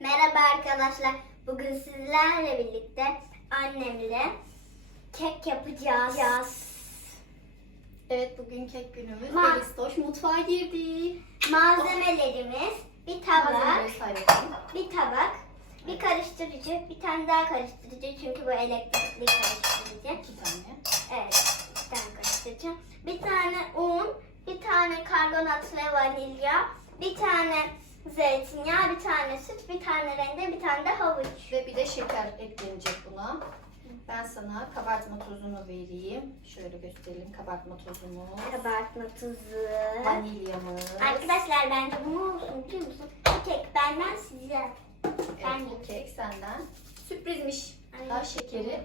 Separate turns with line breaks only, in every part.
Merhaba arkadaşlar. Bugün sizlerle birlikte annemle kek yapacağız.
Evet bugün kek günümüz.
Ma-
Elistoş mutfağa girdi.
Malzemelerimiz bir tabak,
Malzemeleri say bakalım.
bir tabak, bir karıştırıcı, bir tane daha karıştırıcı çünkü bu elektrikli karıştırıcı.
İki tane.
Evet, bir tane karıştırıcı. Bir tane un, bir tane karbonat ve vanilya, bir tane zeytinyağı, bir tane süt, bir tane rende, bir tane de havuç.
Ve bir de şeker eklenecek buna. Ben sana kabartma tozunu vereyim. Şöyle gösterelim kabartma tozunu.
Kabartma tuzu.
Vanilyamız.
Arkadaşlar bence bu ne olsun biliyor musun? Bu kek benden size. Ben
Evet, bu kek senden. Sürprizmiş.
Ay.
Daha şekeri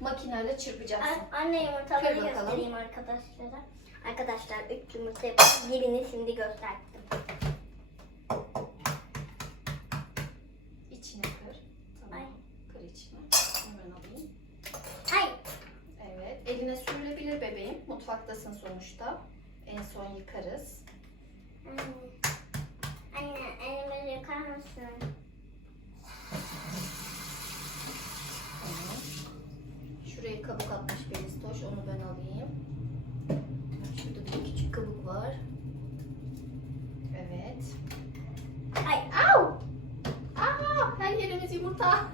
makineyle çırpacaksın.
An- Anne yumurtaları göstereyim arkadaşlara. Arkadaşlar 3 yumurta yapıp birini şimdi gösterdim.
İçine kır. Tamam.
Ay.
Kır içine. Hemen alayım.
Ay
Evet. Eline sürülebilir bebeğim. Mutfaktasın sonuçta. En son yıkarız.
Anne, anne elimi yıkar mısın?
Şuraya kabuk atmış Belistoş. Onu ben alayım. Şurada bir küçük kabuk var. Evet.
Ay au!
Aa, her yerimiz yumurta.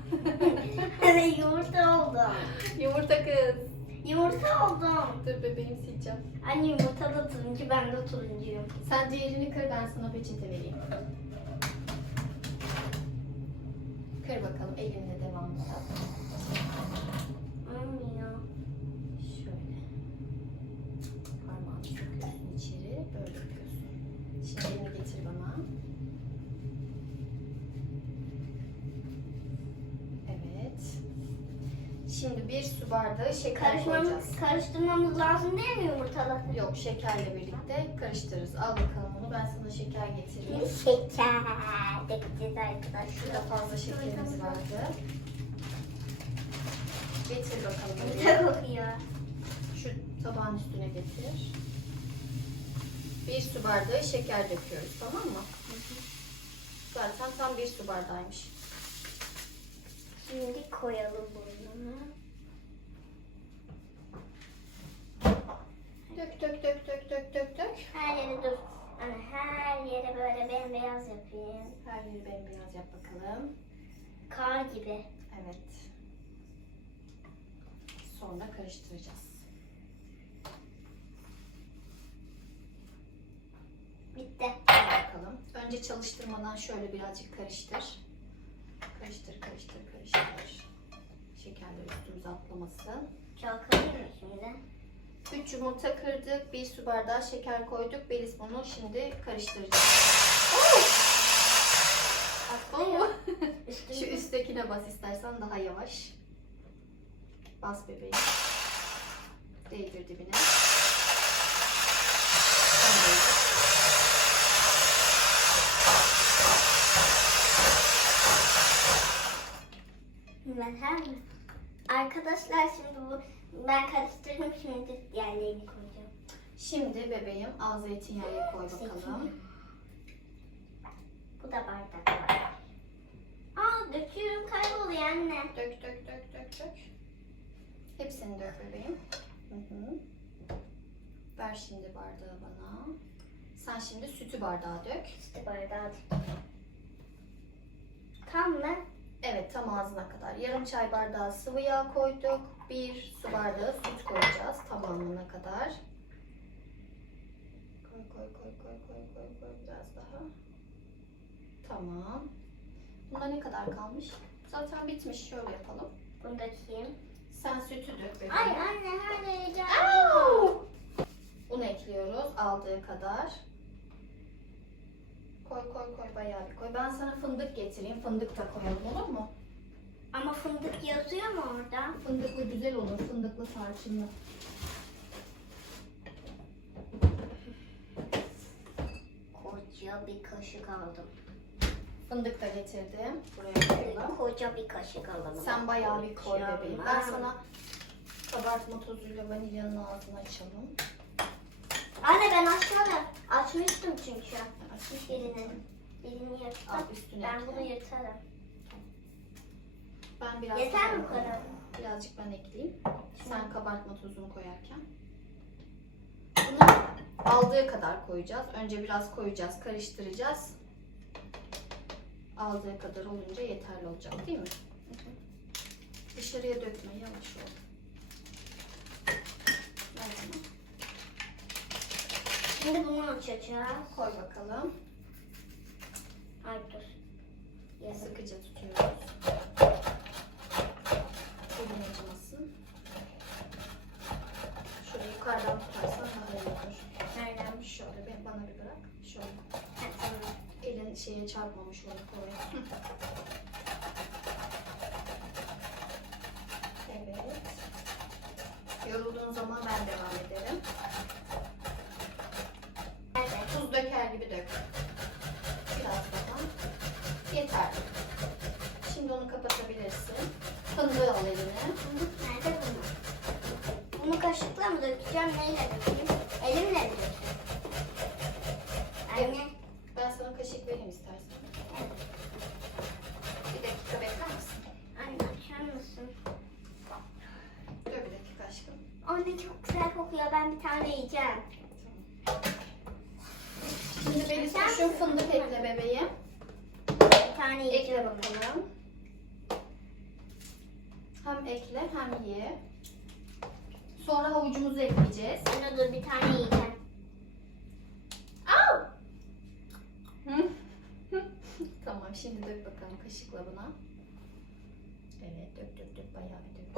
Evet yumurta oldum.
yumurta kız.
Yumurta oldum.
Dur bebeğim sileceğim.
Anne yumurta da turuncu ben de turuncuyum.
Sen diğerini kır ben sana peçete vereyim. Kır bakalım elinle yap.
Olmuyor.
Şöyle. Parmağını içeri. Böyle yapıyorsun. Şimdi elini getir bana. Evet. Şimdi bir su bardağı şeker koyacağız.
Karışmamız, karıştırmamız lazım değil mi yumurtaları?
Yok şekerle birlikte karıştırırız. Al bakalım onu. Ben sana şeker getireyim.
Şeker dökeceğiz arkadaşlar.
Şurada fazla şekerimiz vardı. Getir bakalım.
Ne
oraya.
kokuyor?
Şu tabağın üstüne getir. Bir su bardağı şeker döküyoruz tamam mı? Zaten tam bir su bardağıymış.
Şimdi koyalım bunu.
Dök dök dök dök dök dök dök.
Her yere dur. Yani her yere böyle bembeyaz yapayım.
Her yeri bembeyaz yap bakalım.
Kar gibi.
Evet. Sonra karıştıracağız.
Bitti.
Hadi bakalım. Önce çalıştırmadan şöyle birazcık karıştır. Karıştır, karıştır, karıştır. Şekerler üstümüze atlamasın.
Çalkalayayım mı şimdi?
3 yumurta kırdık, 1 su bardağı şeker koyduk. Beliz bunu şimdi karıştıracak.
Atlıyor.
Şu
Üstüne.
üsttekine bas istersen daha yavaş. Bas bebeğim. Değdir dibine.
Ben her? Arkadaşlar şimdi bu ben karıştırdım şimdi diğerlerini koyacağım.
Şimdi bebeğim az zeytinyağı koy bakalım.
Bu da bardak var. Aa döküyorum kayboluyor anne.
Dök dök dök dök dök. Hepsini dök bebeğim. Hı hı. Ver şimdi bardağı bana. Sen şimdi sütü bardağa dök.
İşte bardağı döktüm. Tam mı?
Tam ağzına kadar. Yarım çay bardağı sıvı yağ koyduk. Bir su bardağı süt koyacağız tamamına kadar. Koy koy koy koy koy koy koy biraz daha. Tamam. Bunda ne kadar kalmış? Zaten bitmiş. Şöyle yapalım.
Bunu dökeyim.
Sen sütü dök bebeğim.
Ay anne yere geldi.
Un ekliyoruz aldığı kadar. Koy koy koy bayağı bir koy. Ben sana fındık getireyim. Fındık da koyalım olur mu?
Ama fındık yazıyor mu orada?
Fındıklı güzel olur. Fındıklı tarçınlı.
Koca bir kaşık aldım.
Fındık da getirdim. Buraya koyalım.
Koca bir kaşık alalım.
Sen bayağı bir koy bebeğim. Ben sana kabartma tozuyla vanilyanın ağzını açalım.
Anne ben açmadım. Açmıştım çünkü.
Açmış
Birini. Birini yırttım. Ben bunu yırtarım.
Ben biraz
Yeter mi koyalım?
Birazcık ben ekleyeyim. Sen kabartma tozunu koyarken. Bunu aldığı kadar koyacağız. Önce biraz koyacağız, karıştıracağız. Aldığı kadar olunca yeterli olacak değil mi? Dışarıya dökme, yavaş ol.
Şimdi bunu açacağız.
Koy bakalım.
Ay dur.
Sıkıca tutuyoruz. Elin acımasın. Şöyle yukarıdan tutarsan daha iyi olur.
Nereden?
Bir bırak. Şöyle.
Tamam.
Elin şeye çarpmamış olur koy. evet. Yorulduğun zaman ben devam ederim.
Evet.
Tuz döker gibi dök. Biraz daha. Yeter. Şimdi onu kapatabilirsin. Fındığı al eline.
Nerede bunu? Bunu kaşıkla mı dökeceğim? Neyle dökeyim? Elimle mi dökeyim? Anne.
Ben sana kaşık vereyim istersen. Bir dakika bekler misin?
Anne açar mısın?
Dur bir dakika aşkım.
Anne çok güzel kokuyor. Ben bir tane yiyeceğim.
Şimdi beni şu fındık ekle bebeğim.
Bir tane yiyeceğim.
Ekle bakalım. Hem ekle hem ye. Sonra havucumuzu ekleyeceğiz.
Anne dur bir tane yiyeceğim. Au!
Hı? Tamam şimdi dök bakalım kaşıkla buna. Evet dök dök dök bayağı dök.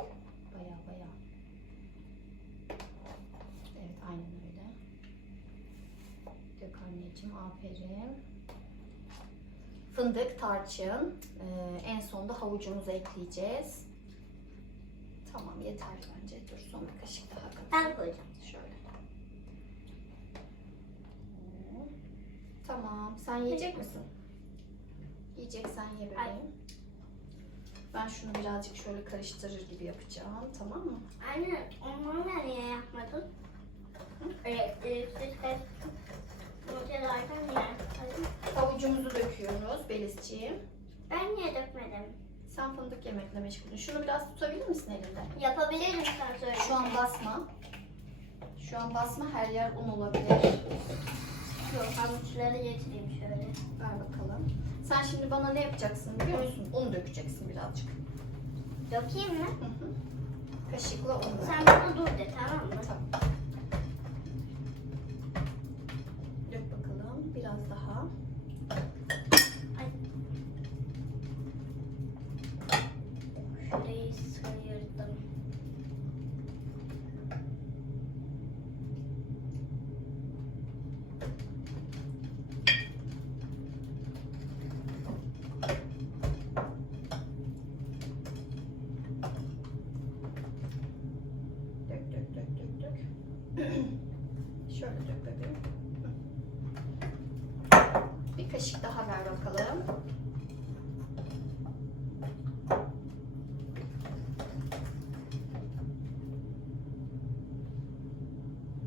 Bayağı bayağı. Evet aynen öyle. Dök anneciğim aferin. Fındık, tarçın. Ee, en sonunda havucumuzu ekleyeceğiz. Tamam yeter bence. Dur son bir kaşık daha katayım.
Ben koyacağım.
Şöyle. Tamam. Sen yiyecek misin? Yiyeceksen ye bebeğim. Ben şunu birazcık şöyle karıştırır gibi yapacağım. Tamam mı?
Anne onları niye yapmadın? Elektriksiz hep modelerden niye yapmadın?
Havucumuzu döküyoruz Belizciğim.
Ben niye dökmedim?
Sen fındık yemekle meşgulün. Şunu biraz tutabilir misin elinde?
Yapabilirim sen söyle.
Şu an basma. Şu an basma. Her yer un olabilir.
Yok havuçları getireyim şöyle.
Ver bakalım. Sen şimdi bana ne yapacaksın biliyor musun? Un dökeceksin birazcık.
Dökeyim mi?
Hı hı. Kaşıkla un. ver.
Sen bana dur de tamam mı?
Tamam. Dök bakalım biraz daha.
Ay. Şurayı sıyırdım.
Dök dök dök dök dök. Şöyle dök bebeğim. Bir kaşık daha ver bakalım.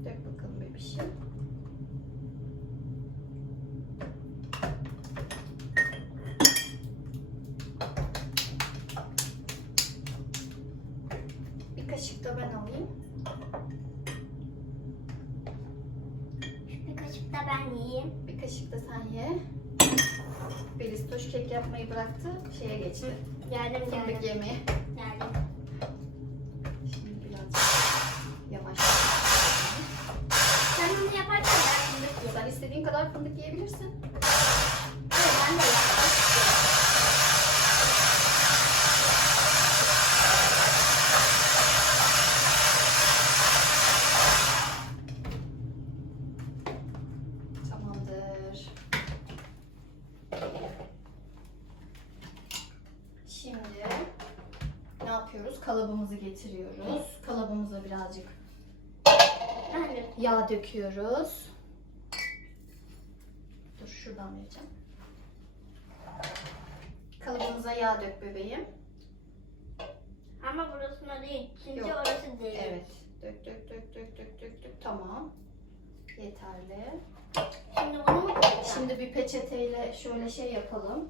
Dök bakalım bebişim. Bir kaşık da ben alayım.
Bir kaşık da ben yiyeyim.
Bir kaşık da sen ye. Beliz toş kek yapmayı bıraktı. Şeye geçti.
Geldim
Fındık
geldim.
yemeye.
Geldim.
Şimdi birazcık yavaş.
Sen onu yaparken ben fındık yiyeyim.
Sen istediğin kadar fındık yiyebilirsin.
Hayır, ben de yapmak istiyorum.
Tamamdır. Şimdi ne yapıyoruz? Kalıbımızı Kalıbımıza birazcık
de.
yağ döküyoruz. Dur şuradan vereceğim. Kalıbımıza yağ dök bebeğim.
Ama burasına değil. Çünkü
Yok.
orası değil.
Evet. Dök dök dök dök dök dök dök. Tamam. Yeterli.
Şimdi bunu mu koyacağım?
Şimdi bir peçeteyle şöyle şey yapalım.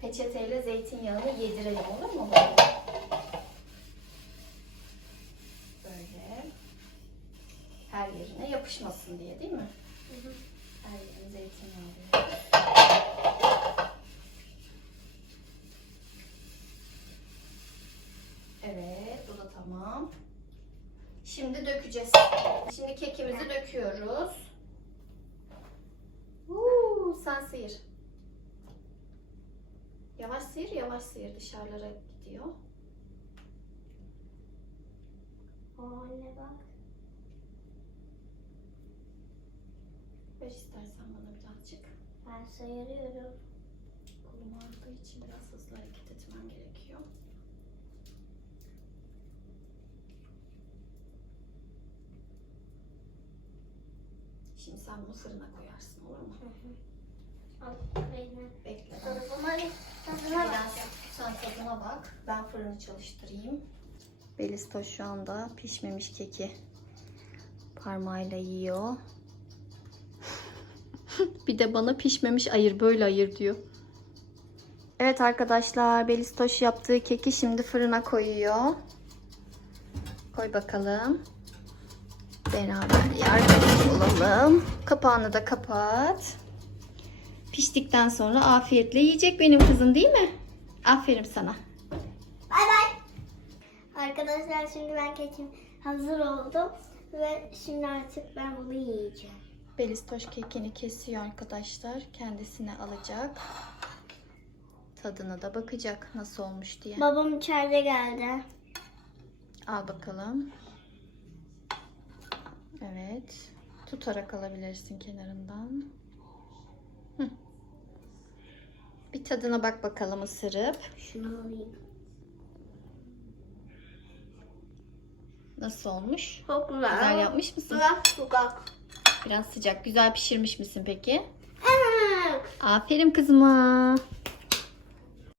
Peçeteyle zeytinyağını yedirelim olur mu? Böyle. Her yerine yapışmasın diye değil mi?
Hı hı.
Her yerine zeytinyağı. Evet, bu da tamam. Şimdi dökeceğiz. Şimdi kekimizi döküyoruz. Uuu, sen sıyır. Yavaş sıyır, yavaş sıyır. Dışarılara gidiyor.
O anne bak.
Ver istersen bana birazcık.
Ben sayırıyorum.
Kolum ağrıdığı için biraz hızlı hareket etmem gerekiyor. Şimdi sen bunu fırına koyarsın olur mu?
Al elini.
Bekle.
Tadına bak.
sen tadına bak. Ben fırını çalıştırayım. Belisto şu anda pişmemiş keki parmağıyla yiyor. bir de bana pişmemiş ayır böyle ayır diyor. Evet arkadaşlar Belistoş yaptığı keki şimdi fırına koyuyor. Koy bakalım. Beraber yardımcı olalım. Kapağını da kapat. Piştikten sonra afiyetle yiyecek benim kızım değil mi? Aferin sana.
Bay bay. Arkadaşlar şimdi ben kekim hazır oldu. Ve şimdi artık ben bunu yiyeceğim.
Belistoş kekini kesiyor arkadaşlar. Kendisine alacak. Tadına da bakacak nasıl olmuş diye.
Babam içeride geldi.
Al bakalım. Evet. Tutarak alabilirsin kenarından. Hı. Bir tadına bak bakalım ısırıp.
Şunu alayım.
Nasıl olmuş?
Çok güzel.
Güzel yapmış mısın?
Sıcak sıcak.
Biraz sıcak. Güzel pişirmiş misin peki?
Evet.
Aferin kızıma.